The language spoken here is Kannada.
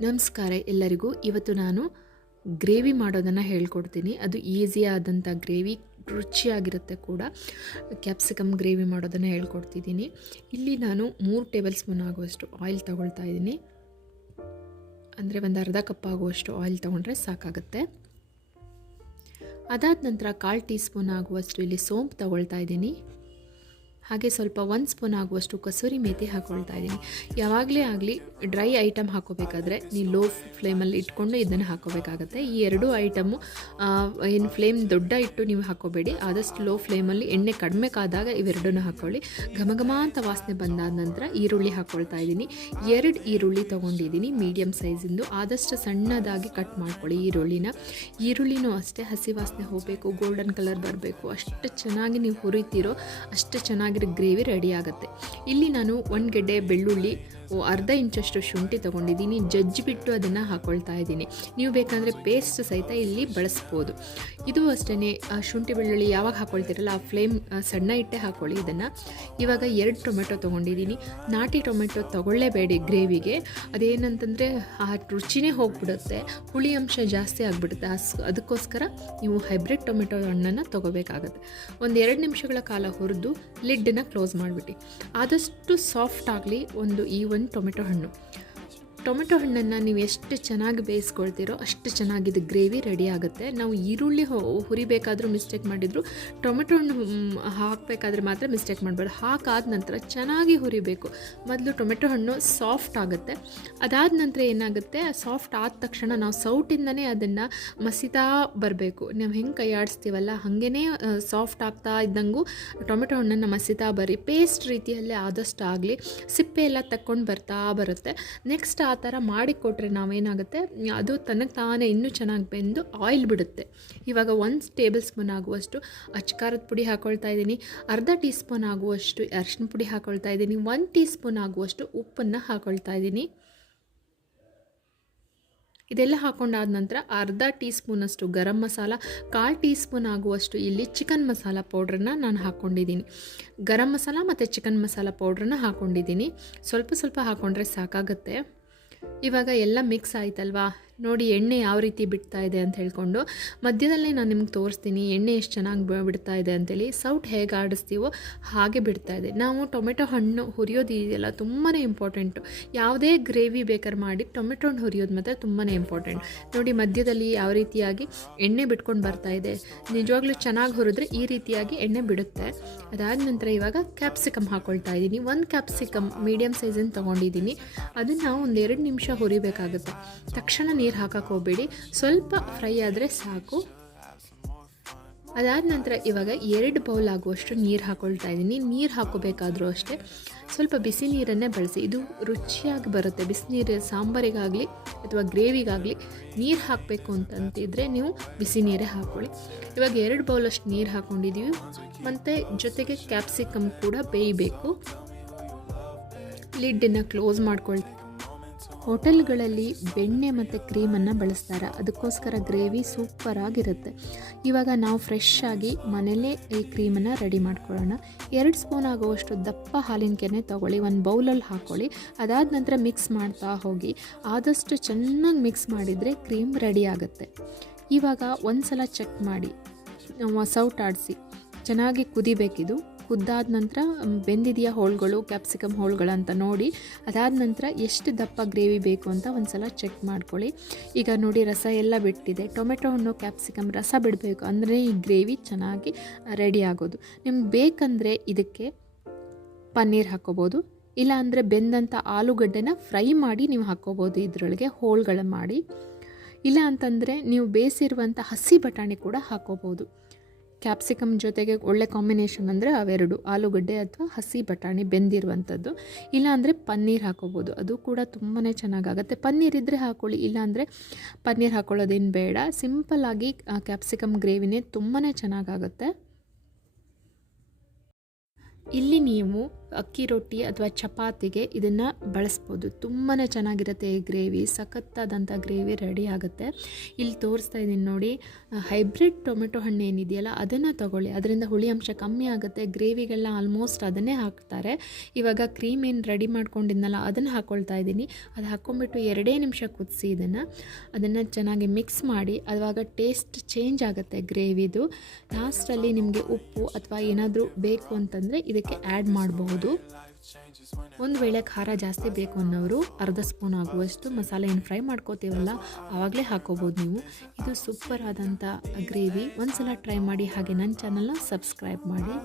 ನಮಸ್ಕಾರ ಎಲ್ಲರಿಗೂ. ಇವತ್ತು ನಾನು ಗ್ರೇವಿ ಮಾಡೋದನ್ನು ಹೇಳ್ಕೊಡ್ತೀನಿ. ಅದು ಈಸಿ ಆದಂಥ ಗ್ರೇವಿ, ರುಚಿಯಾಗಿರುತ್ತೆ ಕೂಡ. ಕ್ಯಾಪ್ಸಿಕಮ್ ಗ್ರೇವಿ ಮಾಡೋದನ್ನು ಹೇಳ್ಕೊಡ್ತಿದ್ದೀನಿ. ಇಲ್ಲಿ ನಾನು ಮೂರು ಟೇಬಲ್ ಸ್ಪೂನ್ ಆಗುವಷ್ಟು ಆಯಿಲ್ ತಗೊಳ್ತಾ ಇದ್ದೀನಿ. ಅಂದರೆ ಒಂದು ಅರ್ಧ ಕಪ್ ಆಗುವಷ್ಟು ಆಯಿಲ್ ತೊಗೊಂಡ್ರೆ ಸಾಕಾಗುತ್ತೆ. ಅದಾದ ನಂತರ ಕಾಲು ಟೀ ಸ್ಪೂನ್ ಆಗುವಷ್ಟು ಇಲ್ಲಿ ಸೋಂಪು ತಗೊಳ್ತಾ ಇದ್ದೀನಿ. ಹಾಗೆ ಸ್ವಲ್ಪ ಒಂದು ಸ್ಪೂನ್ ಆಗುವಷ್ಟು ಕಸೂರಿ ಮೇತಿ ಹಾಕ್ಕೊಳ್ತಾ ಇದ್ದೀನಿ. ಯಾವಾಗಲೇ ಆಗಲಿ ಡ್ರೈ ಐಟಮ್ ಹಾಕೋಬೇಕಾದ್ರೆ ನೀವು ಲೋ ಫ್ಲೇಮಲ್ಲಿ ಇಟ್ಕೊಂಡು ಇದನ್ನು ಹಾಕೋಬೇಕಾಗತ್ತೆ. ಈ ಎರಡೂ ಐಟಮು ಏನು ಫ್ಲೇಮ್ ದೊಡ್ಡ ಇಟ್ಟು ನೀವು ಹಾಕೋಬೇಡಿ. ಆದಷ್ಟು ಲೋ ಫ್ಲೇಮಲ್ಲಿ ಎಣ್ಣೆ ಕಡಿಮೆ ಕಾದಾಗ ಇವೆರಡನ್ನೂ ಹಾಕ್ಕೊಳ್ಳಿ ಘಮ ಅಂತ ವಾಸನೆ ಬಂದಾದ ನಂತರ ಈರುಳ್ಳಿ ಹಾಕ್ಕೊಳ್ತಾ ಇದ್ದೀನಿ. ಎರಡು ಈರುಳ್ಳಿ ತೊಗೊಂಡಿದ್ದೀನಿ ಮೀಡಿಯಮ್ ಸೈಜಿಂದು ಆದಷ್ಟು ಸಣ್ಣದಾಗಿ ಕಟ್ ಮಾಡ್ಕೊಳ್ಳಿ ಈರುಳ್ಳಿನ. ಈರುಳ್ಳಿನೂ ಅಷ್ಟೇ ಹಸಿ ವಾಸನೆ ಹೋಗಬೇಕು ಗೋಲ್ಡನ್ ಕಲರ್ ಬರಬೇಕು. ಅಷ್ಟು ಚೆನ್ನಾಗಿ ನೀವು ಹುರಿತೀರೋ ಅಷ್ಟು ಚೆನ್ನಾಗಿರೋ ಗ್ರೇವಿ ರೆಡಿ ಆಗುತ್ತೆ. ಇಲ್ಲಿ ನಾನು ಒಂದು ಗೆಡ್ಡೆ ಬೆಳ್ಳುಳ್ಳಿ ಅರ್ಧ ಇಂಚಷ್ಟು ಶುಂಠಿ ತೊಗೊಂಡಿದ್ದೀನಿ. ಜಜ್ಜಿಬಿಟ್ಟು ಅದನ್ನು ಹಾಕ್ಕೊಳ್ತಾ ಇದ್ದೀನಿ. ನೀವು ಬೇಕಾದರೆ ಪೇಸ್ಟ್ ಸಹಿತ ಇಲ್ಲಿ ಬಳಸ್ಬೋದು. ಇದು ಅಷ್ಟೇ ಶುಂಠಿ ಬೆಳ್ಳುಳ್ಳಿ ಯಾವಾಗ ಹಾಕ್ಕೊಳ್ತೀರಲ್ಲ ಆ ಫ್ಲೇಮ್ ಸಣ್ಣ ಇಟ್ಟೆ ಹಾಕ್ಕೊಳ್ಳಿ ಇದನ್ನು. ಇವಾಗ ಎರಡು ಟೊಮೆಟೊ ತೊಗೊಂಡಿದ್ದೀನಿ. ನಾಟಿ ಟೊಮೆಟೊ ತೊಗೊಳ್ಳೇಬೇಡಿ ಗ್ರೇವಿಗೆ. ಅದೇನಂತಂದರೆ, ಆ ರುಚಿನೇ ಹೋಗ್ಬಿಡುತ್ತೆ. ಹುಳಿ ಅಂಶ ಜಾಸ್ತಿ ಆಗಿಬಿಡುತ್ತೆ. ಅದಕ್ಕೋಸ್ಕರ ನೀವು ಹೈಬ್ರಿಡ್ ಟೊಮೆಟೊ ಹಣ್ಣನ್ನು ತೊಗೋಬೇಕಾಗತ್ತೆ. ಒಂದು ಎರಡು ನಿಮಿಷಗಳ ಕಾಲ ಹುರಿದು ಲಿಡ್ಡನ್ನು ಕ್ಲೋಸ್ ಮಾಡಿಬಿಟ್ಟು. ಆದಷ್ಟು ಸಾಫ್ಟ್ ಆಗಲಿ, ಒಂದು ಈ ಟೊಮೆಟೊ ಹಣ್ಣು. ಟೊಮೆಟೊ ಹಣ್ಣನ್ನು ನೀವು ಎಷ್ಟು ಚೆನ್ನಾಗಿ ಬೇಯಿಸ್ಕೊಳ್ತೀರೋ ಅಷ್ಟು ಚೆನ್ನಾಗಿದ್ದು ಗ್ರೇವಿ ರೆಡಿ ಆಗುತ್ತೆ. ನಾವು ಈರುಳ್ಳಿ ಹುರಿಬೇಕಾದರೂ ಮಿಸ್ಟೇಕ್ ಮಾಡಿದ್ರು, ಟೊಮೆಟೊ ಹಣ್ಣು ಹಾಕಬೇಕಾದ್ರೆ ಮಾತ್ರ ಮಿಸ್ಟೇಕ್ ಮಾಡಬಾರ್ದು ಹಾಕಾದ ನಂತರ ಚೆನ್ನಾಗಿ ಹುರಿಬೇಕು. ಮೊದಲು ಟೊಮೆಟೊ ಹಣ್ಣು ಸಾಫ್ಟ್ ಆಗುತ್ತೆ. ಅದಾದ ನಂತರ ಏನಾಗುತ್ತೆ, ಸಾಫ್ಟ್ ಆದ ತಕ್ಷಣ ನಾವು ಸೌಟಿಂದನೇ ಅದನ್ನು ಮಸಿತಾ ಬರಬೇಕು. ನಾವು ಹೆಂಗೆ ಕೈ ಆಡಿಸ್ತೀವಲ್ಲ ಹಾಗೇ ಸಾಫ್ಟ್ ಆಗ್ತಾ ಇದ್ದಂಗೂ ಟೊಮೆಟೊ ಹಣ್ಣನ್ನು ಮಸಿತಾ ಬರಿ ಪೇಸ್ಟ್ ರೀತಿಯಲ್ಲೇ ಆದಷ್ಟು ಆಗಲಿ ಸಿಪ್ಪೆ ಎಲ್ಲ ತಕ್ಕೊಂಡು ಬರ್ತಾ ಬರುತ್ತೆ. ನೆಕ್ಸ್ಟ್ ಆ ಥರ ಮಾಡಿಕೊಟ್ರೆ ನಾವೇನಾಗುತ್ತೆ? ಅದು ತನಗೆ ತಾನೇ ಇನ್ನೂ ಚೆನ್ನಾಗಿ ಬೆಂದು ಆಯಿಲ್ ಬಿಡುತ್ತೆ. ಇವಾಗ ಒಂದು ಟೇಬಲ್ ಸ್ಪೂನ್ ಆಗುವಷ್ಟು ಅಚ್ಕಾರದ ಪುಡಿ ಹಾಕ್ಕೊಳ್ತಾ ಇದ್ದೀನಿ. ಅರ್ಧ ಟೀ ಸ್ಪೂನ್ ಆಗುವಷ್ಟು ಅರಿಶಿನ ಪುಡಿ ಹಾಕ್ಕೊಳ್ತಾ ಇದ್ದೀನಿ. ಒಂದು ಟೀ ಸ್ಪೂನ್ ಆಗುವಷ್ಟು ಉಪ್ಪನ್ನು ಹಾಕ್ಕೊಳ್ತಾ ಇದ್ದೀನಿ. ಇದೆಲ್ಲ ಹಾಕೊಂಡಾದ ನಂತರ ಅರ್ಧ ಟೀ ಸ್ಪೂನಷ್ಟು ಗರಂ ಮಸಾಲ, ಕಾಲು ಟೀ ಸ್ಪೂನ್ ಆಗುವಷ್ಟು ಇಲ್ಲಿ ಚಿಕನ್ ಮಸಾಲ ಪೌಡ್ರನ್ನ ನಾನು ಹಾಕ್ಕೊಂಡಿದ್ದೀನಿ ಗರಂ ಮಸಾಲ ಮತ್ತು ಚಿಕನ್ ಮಸಾಲ ಪೌಡ್ರನ್ನ ಹಾಕ್ಕೊಂಡಿದ್ದೀನಿ ಸ್ವಲ್ಪ ಸ್ವಲ್ಪ ಹಾಕ್ಕೊಂಡ್ರೆ ಸಾಕಾಗುತ್ತೆ. ಇವಾಗ ಎಲ್ಲ ಮಿಕ್ಸ್ ಆಯ್ತಲ್ವಾ? ನೋಡಿ ಎಣ್ಣೆ ಯಾವ ರೀತಿ ಬಿಡ್ತಾ ಇದೆ ಅಂತ ಹೇಳ್ಕೊಂಡು ಮಧ್ಯದಲ್ಲೇ ನಾನು ನಿಮ್ಗೆ ತೋರಿಸ್ತೀನಿ ಎಣ್ಣೆ ಎಷ್ಟು ಚೆನ್ನಾಗಿ ಬಿಡ್ತಾ ಇದೆ ಅಂತೇಳಿ. ಸೌಟ್ ಹೇಗೆ ಆಡಿಸ್ತೀವೋ ಹಾಗೆ ಬಿಡ್ತಾ ಇದೆ. ನಾವು ಟೊಮೆಟೊ ಹಣ್ಣು ಹುರಿಯೋದು ಇದೆಯಲ್ಲ ತುಂಬಾ ಇಂಪಾರ್ಟೆಂಟು ಯಾವುದೇ ಗ್ರೇವಿ ಬೇಕಾದ್ರೆ ಮಾಡಿ ಟೊಮೆಟೊ ಹಣ್ಣು ಹುರಿಯೋದು ಮಾತ್ರ ತುಂಬಾ ಇಂಪಾರ್ಟೆಂಟ್ ನೋಡಿ ಮಧ್ಯದಲ್ಲಿ ಯಾವ ರೀತಿಯಾಗಿ ಎಣ್ಣೆ ಬಿಟ್ಕೊಂಡು ಬರ್ತಾ ಇದೆ. ನಿಜವಾಗ್ಲೂ ಚೆನ್ನಾಗಿ ಹುರಿದ್ರೆ ಈ ರೀತಿಯಾಗಿ ಎಣ್ಣೆ ಬಿಡುತ್ತೆ. ಅದಾದ ನಂತರ ಇವಾಗ ಕ್ಯಾಪ್ಸಿಕಮ್ ಹಾಕ್ಕೊಳ್ತಾ ಇದ್ದೀನಿ. ಒಂದು ಕ್ಯಾಪ್ಸಿಕಮ್ ಮೀಡಿಯಮ್ ಸೈಜಿಂದ ತೊಗೊಂಡಿದ್ದೀನಿ. ಅದನ್ನು ಒಂದು ಎರಡು ನಿಮಿಷ ಹುರಿಬೇಕಾಗುತ್ತೆ. ತಕ್ಷಣ ನೀರು ಹಾಕಕ್ಕೆ ಹೋಗಬೇಡಿ ಸ್ವಲ್ಪ ಫ್ರೈ ಆದರೆ ಸಾಕು. ಅದಾದ ನಂತರ ಇವಾಗ ಎರಡು ಬೌಲ್ ಆಗುವಷ್ಟು ನೀರು ಹಾಕ್ಕೊಳ್ತಾ ಇದ್ದೀನಿ. ನೀರು ಹಾಕೋಬೇಕಾದ್ರೂ ಅಷ್ಟೇ ಸ್ವಲ್ಪ ಬಿಸಿ ನೀರನ್ನೇ ಬಳಸಿ. ಇದು ರುಚಿಯಾಗಿ ಬರುತ್ತೆ. ಬಿಸಿನೀರು ಸಾಂಬಾರಿಗಾಗಲಿ ಅಥವಾ ಗ್ರೇವಿಗಾಗಲಿ ನೀರು ಹಾಕಬೇಕು ಅಂತಂತಿದ್ರೆ ನೀವು ಬಿಸಿ ನೀರೇ ಹಾಕ್ಕೊಳ್ಳಿ ಇವಾಗ ಎರಡು ಬೌಲಷ್ಟು ನೀರು ಹಾಕ್ಕೊಂಡಿದ್ದೀವಿ ಮತ್ತು ಜೊತೆಗೆ ಕ್ಯಾಪ್ಸಿಕಮ್ ಕೂಡ ಬೇಯಬೇಕು. ಲಿಡ್ಡನ್ನು ಕ್ಲೋಸ್ ಮಾಡ್ಕೊಳ್ತೀವಿ ಹೋಟೆಲ್ಗಳಲ್ಲಿ ಬೆಣ್ಣೆ ಮತ್ತು ಕ್ರೀಮನ್ನು ಬಳಸ್ತಾರೆ. ಅದಕ್ಕೋಸ್ಕರ ಗ್ರೇವಿ ಸೂಪರ್ ಆಗಿರುತ್ತೆ ಇವಾಗ ನಾವು ಫ್ರೆಶ್ ಆಗಿ ಮನೆಯಲ್ಲೇ ಈ ಕ್ರೀಮನ್ನು ರೆಡಿ ಮಾಡ್ಕೊಳ್ಳೋಣ. ಎರಡು ಸ್ಪೂನ್ ಆಗುವಷ್ಟು ದಪ್ಪ ಹಾಲಿನ ಕೆನೆ ತೊಗೊಳ್ಳಿ, ಒಂದು ಬೌಲಲ್ಲಿ ಹಾಕ್ಕೊಳ್ಳಿ ಅದಾದ ನಂತರ ಮಿಕ್ಸ್ ಮಾಡ್ತಾ ಹೋಗಿ, ಆದಷ್ಟು ಚೆನ್ನಾಗಿ ಮಿಕ್ಸ್ ಮಾಡಿದರೆ ಕ್ರೀಮ್ ರೆಡಿ ಆಗುತ್ತೆ. ಇವಾಗ ಒಂದು ಸಲ ಚೆಕ್ ಮಾಡಿ ಸೌಟ್ ಆಡಿಸಿ. ಚೆನ್ನಾಗಿ ಕುದಿಬೇಕಿದು. ಕುದ್ದಾದ ನಂತರ ಬೆಂದಿದೆಯಾ ಹೋಳುಗಳು, ಕ್ಯಾಪ್ಸಿಕಮ್ ಅಂತ ನೋಡಿ, ಅದಾದ ನಂತರ ಎಷ್ಟು ದಪ್ಪ ಗ್ರೇವಿ ಬೇಕು ಅಂತ ಒಂದು ಸಲ ಚೆಕ್ ಮಾಡ್ಕೊಳ್ಳಿ. ಈಗ ನೋಡಿ ರಸ ಎಲ್ಲ ಬಿಟ್ಟಿದೆ. ಟೊಮೆಟೊ ಹಣ್ಣು, ಕ್ಯಾಪ್ಸಿಕಮ್ ರಸ ಬಿಡಬೇಕು ಅಂದರೆ ಈ ಗ್ರೇವಿ ಚೆನ್ನಾಗಿ ರೆಡಿ ಆಗೋದು. ನಿಮ್ಗೆ ಬೇಕಂದರೆ ಇದಕ್ಕೆ ಪನ್ನೀರ್ ಹಾಕೋಬೋದು ಇಲ್ಲ ಅಂದರೆ ಬೆಂದಂಥ ಆಲೂಗಡ್ಡೆನ ಫ್ರೈ ಮಾಡಿ ನೀವು ಹಾಕ್ಕೋಬೋದು ಇದರೊಳಗೆ ಹೋಳುಗಳ ಮಾಡಿ. ಇಲ್ಲ ಅಂತಂದರೆ ನೀವು ಬೇಯಿಸಿರುವಂಥ ಹಸಿ ಬಟಾಣಿ ಕೂಡ ಹಾಕ್ಕೋಬೋದು. ಕ್ಯಾಪ್ಸಿಕಮ್ ಜೊತೆಗೆ ಒಳ್ಳೆ ಕಾಂಬಿನೇಷನ್ ಅಂದರೆ ಅವೆರಡು, ಆಲೂಗಡ್ಡೆ ಅಥವಾ ಹಸಿ ಬಟಾಣಿ ಬೆಂದಿರುವಂಥದ್ದು. ಇಲ್ಲಾಂದರೆ ಪನ್ನೀರ್ ಹಾಕೋಬೋದು. ಅದು ಕೂಡ ತುಂಬಾ ಚೆನ್ನಾಗಾಗುತ್ತೆ. ಪನ್ನೀರ್ ಇದ್ದರೆ ಹಾಕ್ಕೊಳ್ಳಿ ಇಲ್ಲಾಂದರೆ ಪನ್ನೀರ್ ಹಾಕ್ಕೊಳ್ಳೋದೇನು ಬೇಡ. ಸಿಂಪಲ್ಲಾಗಿ ಕ್ಯಾಪ್ಸಿಕಮ್ ಗ್ರೇವಿನೇ ತುಂಬಾ ಚೆನ್ನಾಗಾಗುತ್ತೆ. ಇಲ್ಲಿ ನೀವು ಅಕ್ಕಿ ರೊಟ್ಟಿ ಅಥವಾ ಚಪಾತಿಗೆ ಇದನ್ನು ಬಳಸ್ಬೋದು. ತುಂಬಾ ಚೆನ್ನಾಗಿರುತ್ತೆ ಈ ಗ್ರೇವಿ. ಸಖತ್ತಾದಂಥ ಗ್ರೇವಿ ರೆಡಿ ಆಗುತ್ತೆ. ಇಲ್ಲಿ ತೋರಿಸ್ತಾ ಇದ್ದೀನಿ ನೋಡಿ ಹೈಬ್ರಿಡ್ ಟೊಮೆಟೊ ಹಣ್ಣು ಏನಿದೆಯಲ್ಲ, ಅದನ್ನು ತಗೊಳ್ಳಿ. ಅದರಿಂದ ಹುಳಿ ಅಂಶ ಕಮ್ಮಿ ಆಗುತ್ತೆ. ಗ್ರೇವಿಗೆಲ್ಲ ಆಲ್ಮೋಸ್ಟ್ ಅದನ್ನೇ ಹಾಕ್ತಾರೆ. ಇವಾಗ ಕ್ರೀಮ್ ಏನು ರೆಡಿ ಮಾಡ್ಕೊಂಡಿದ್ನಲ್ಲ, ಅದನ್ನು ಹಾಕ್ಕೊಳ್ತಾ ಇದ್ದೀನಿ. ಅದು ಹಾಕ್ಕೊಂಬಿಟ್ಟು ಎರಡೇ ನಿಮಿಷ ಕುದಿಸಿ ಇದನ್ನು. ಅದನ್ನು ಚೆನ್ನಾಗಿ ಮಿಕ್ಸ್ ಮಾಡಿ ಅವಾಗ ಟೇಸ್ಟ್ ಚೇಂಜ್ ಆಗುತ್ತೆ ಗ್ರೇವಿದು. ಲಾಸ್ಟಲ್ಲಿ ನಿಮಗೆ ಉಪ್ಪು ಅಥವಾ ಏನಾದರೂ ಬೇಕು ಅಂತಂದರೆ ಇದಕ್ಕೆ ಆ್ಯಡ್ ಮಾಡಬಹುದು ಒಂದು ವೇಳೆ ಖಾರ ಜಾಸ್ತಿ ಬೇಕು ಅನ್ನೋರು ಅರ್ಧ ಸ್ಪೂನ್ ಆಗುವಷ್ಟು ಮಸಾಲೆ ಏನು ಫ್ರೈ ಮಾಡ್ಕೋತೀವಲ್ಲ, ಆವಾಗಲೇ ಹಾಕೋಬೋದು ನೀವು. ಇದು ಸೂಪರ್ ಆದಂಥ ಗ್ರೇವಿ. ಒಂದ್ಸಲ ಟ್ರೈ ಮಾಡಿ ಹಾಗೆ ನನ್ನ ಚಾನಲ್ನ ಸಬ್ಸ್ಕ್ರೈಬ್ ಮಾಡಿ.